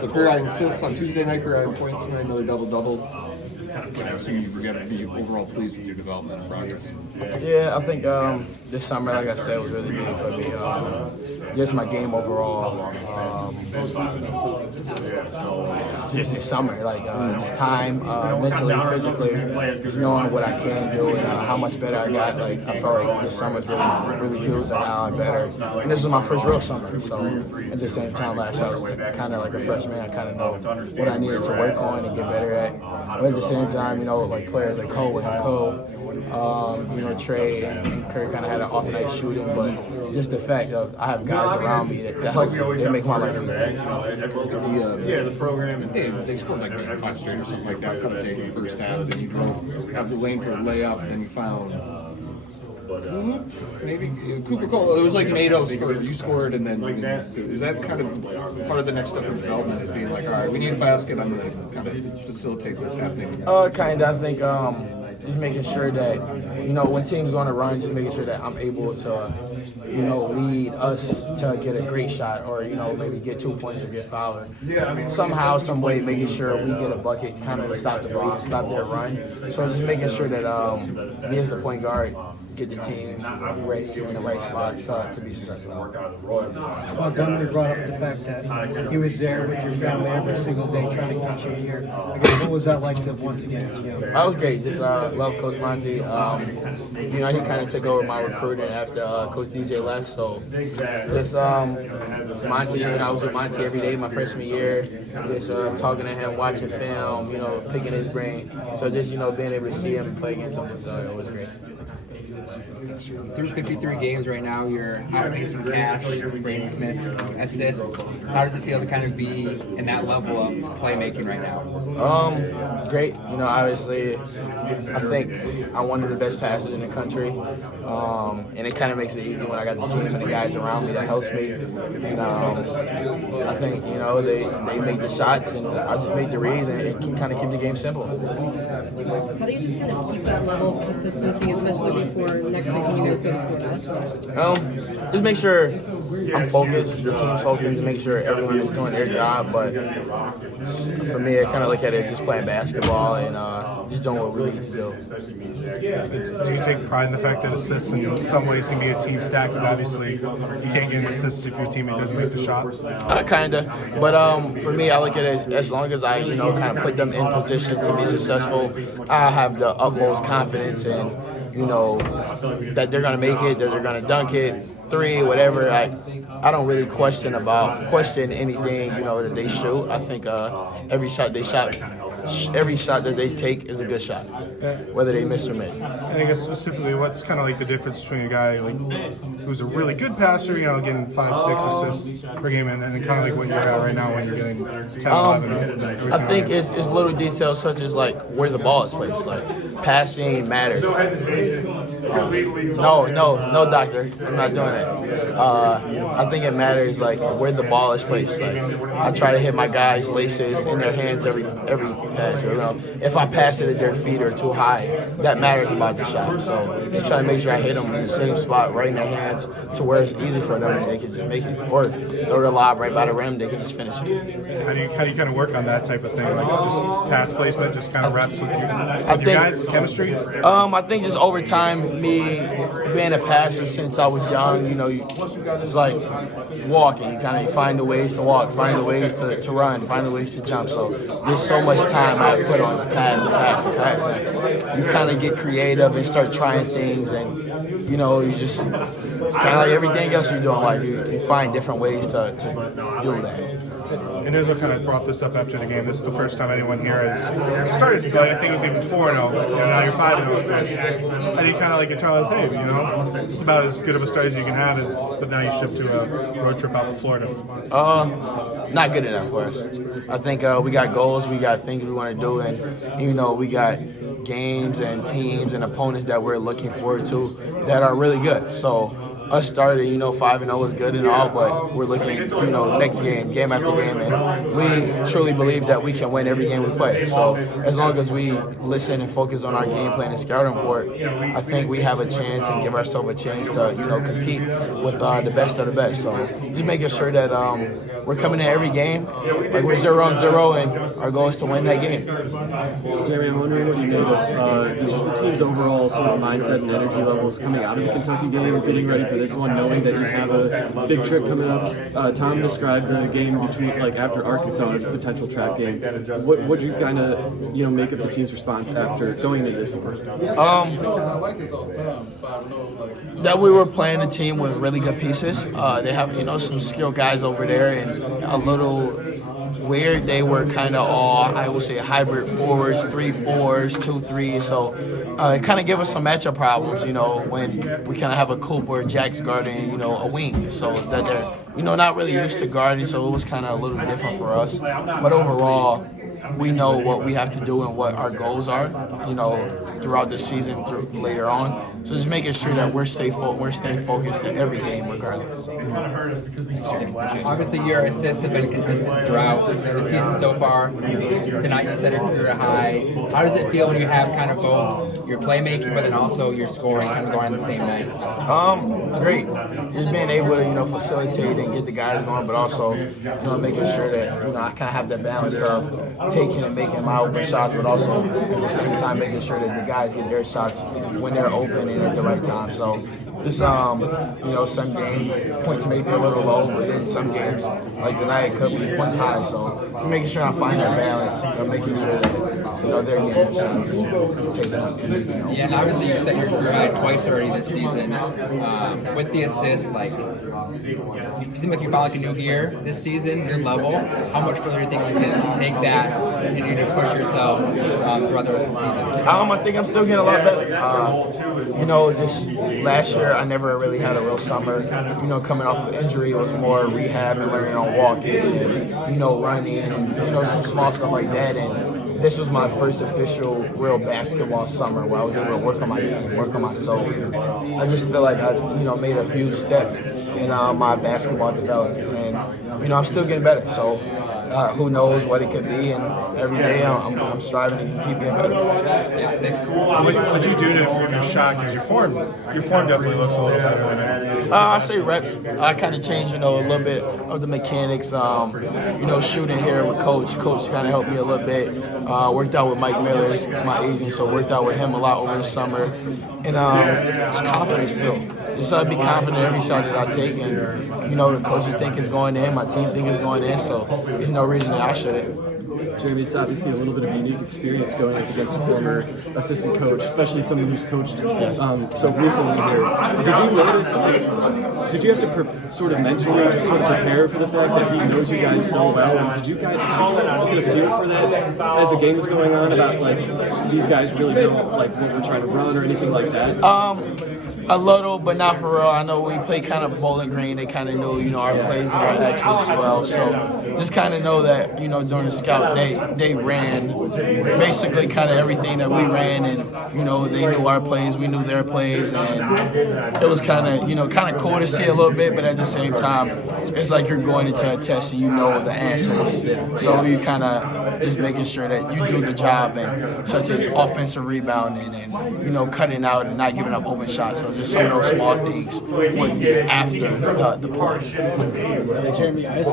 The career high assists on Tuesday night, career high points tonight, another double-double. I assume you were going to be overall pleased with your development and progress. Yeah, I think this summer, like I said, was really big for me. Just my game overall. Just this summer, like just time, mentally, physically, just knowing what I can do and how much better I got. Like I felt like this summer's really huge, and now I'm better. And this is my first real summer, so at the same time, last year I was kind of like a freshman. I kind of know what I needed to work on and get better at. But at the same time, like players like Cole and Cole. Trey and Curry kind of had an off night shooting, but just the fact of I have guys around me that help me, they make my life easier. The program. They scored like 5 straight or something like that. Couldn't take in the first half. Then you drove out the lane for a layup. Then you found maybe Cooper Cole. It was like Nato scored. You scored, and then is that kind of part of the next step of development? Is being like, all right, we need a basket. I'm going to kind of facilitate this happening. Kind of. I think. Just making sure that, when teams go on a run, just making sure that I'm able to, lead us to get a great shot or, maybe get 2 points or get fouled. Somehow, some way, making sure we get a bucket, kind of to stop the ball, stop their run. So just making sure that me as the point guard, get the team ready in the right spots to be successful. Montgomery brought up the fact that he was there with your family every single day trying to get you here. I guess, what was that like to once again see him? That was great. Just love Coach Monty. He kind of took over my recruiting after Coach DJ left. So just Monty, I was with Monty every day my freshman year. Just talking to him, watching film, picking his brain. So just being able to see him play against him was great. Through 53 games right now, you're outpacing Cash, Braden Smith, assists. How does it feel to kind of be in that level of playmaking right now? Great. Obviously, I think I'm one of the best passers in the country, and it kind of makes it easy when I got the team and the guys around me that helps me. And I think they make the shots, and I just make the reads and kind of keep the game simple. How do you just kind of keep that level of consistency, especially before next week when you guys go to Florida? Just make sure I'm focused, the team's focused, to make sure everyone is doing their job. But for me, I kind of look at it as just playing basketball and just doing what we need to do. Do you take pride in the fact that assists in some ways can be a team stat? Because obviously you can't get an assist if your teammate doesn't make the shot. Kind of, but for me, I look at it as long as I kind of put them in position to be successfil, I have the utmost confidence in that they're gonna make it, that they're gonna dunk it, 3, whatever. I don't really question anything that they shoot. I think every shot that they take is a good shot, whether they miss or make. And I guess specifically, what's kind of like the difference between a guy who's a really good passer, getting 5-6 assists per game, and then kind of like what you're at right now when you're getting 10, 11? I think it's little details such as like where the ball is placed. Like passing matters. No, doctor. I'm not doing that. I think it matters like where the ball is placed. Like I try to hit my guys' laces in their hands every pass. If I pass it at their feet or too high, that matters about the shot. So just try to make sure I hit them in the same spot, right in their hands, to where it's easy for them and they can just make it. Or throw the lob right by the rim, they can just finish it. How do you kind of work on that type of thing? Like just pass placement, just kind of reps with your guys, chemistry? I think just over time, me being a passer since I was young, it's like walking. You kind of find the ways to walk, find the ways to run, find the ways to jump. So there's so much time I put on just pass. And you kind of get creative and start trying things, and you just kind of like everything else you do in life, you find different ways to do that. And Izzo kind of brought this up after the game. This is the first time anyone here has started to play. I think it was even 4-0. Now you're 5-0, of course. How do you kind of like internalize, hey, it's about as good of a start as you can have, but now you shift to a road trip out to Florida? Not good enough for us. I think we got goals, we got things we want to do, and we got games and teams and opponents that we're looking forward to that are really good. So us starting, 5-0 is good and all, but we're looking, next game after game, and we truly believe that we can win every game we play. So as long as we listen and focus on our game plan and scouting report, I think we have a chance and give ourselves a chance to, compete with the best of the best. So just making sure that we're coming in every game like we're 0-0, and our goal is to win that game. Jeremy, I'm wondering what you think of just the team's overall sort of mindset and energy levels coming out of the Kentucky game and getting ready for this one, knowing that you have a big trip coming up. Tom described the game between after Arkansas as a potential trap game. What you kind of make of the team's response after going into this one? That we were playing a team with really good pieces. They have some skilled guys over there, and a little weird. They were kind of all, I would say, hybrid forwards, 3-4s, 2-3s. So it kind of gave us some matchup problems, when we kind of have a Coop or a Jack's guarding, a wing. So that they're, not really used to guarding. So it was kind of a little different for us. But overall, we know what we have to do and what our goals are, throughout the season, later on. So just making sure that we're staying focused in every game, regardless. Obviously, your assists have been consistent throughout the season so far. Tonight, you set a career high. How does it feel when you have kind of both your playmaking, but then also your scoring kind of going on the same night? Great. Just being able to, facilitate and get the guys going, but also, making sure that, I kind of have that balance of taking and making my open shots, but also at the same time making sure that the guys get their shots when they're open and at the right time. So just, some games points may be a little low, but then some games like tonight it could be points high. So making sure I find that balance, making sure that they're getting their shots and taking up anything else. Yeah, and obviously you set your career high twice already this season. With the assists, you seem like you found like a new gear this season, new level. How much further do you think you can take that and you to push yourself throughout the rest of the season? I think I'm still getting a lot better. Just last year I never really had a real summer. Coming off of injury, it was more rehab and learning on walking and running and some small stuff like that. And this was my first official real basketball summer where I was able to work on my game, work on myself. And I just feel like I made a huge step in my basketball development, and I'm still getting better. So who knows what it could be, and every day I'm striving to keep getting better. Yeah, thanks. What you do to improve your shot? Because your form definitely looks a little better than it. I say reps. I kind of changed, a little bit of the mechanics. Shooting here with Coach. Coach kind of helped me a little bit. Worked out with Mike Miller, my agent, so worked out with him a lot over the summer. And it's confidence still. Just be confident in every shot that I take, and the coaches think it's going in, my team think it's going in, so there's no reason that I shouldn't. Jeremy, it's obviously a little bit of a unique experience going up against a former assistant coach, especially someone who's coached so recently here. Did you notice, did you have to sort of mentally just sort of prepare for the fact that he knows you guys so well? And did you guys get a feel for that as the game was going on, about these guys really know what we're trying to run or anything like that? A little, but not for real. I know we play kind of Bowling Green. They kind of knew, our plays and our actions as well. So just kind of know that, during the scout, they ran basically kind of everything that we ran, and they knew our plays, we knew their plays, and it was kind of cool to see a little bit. But at the same time, it's like you're going into a test and you know the answers. So you kind of just making sure that you do the job, and such as offensive rebounding and cutting out and not giving up open shots. So just some of those small things would be after the play. Jeremy,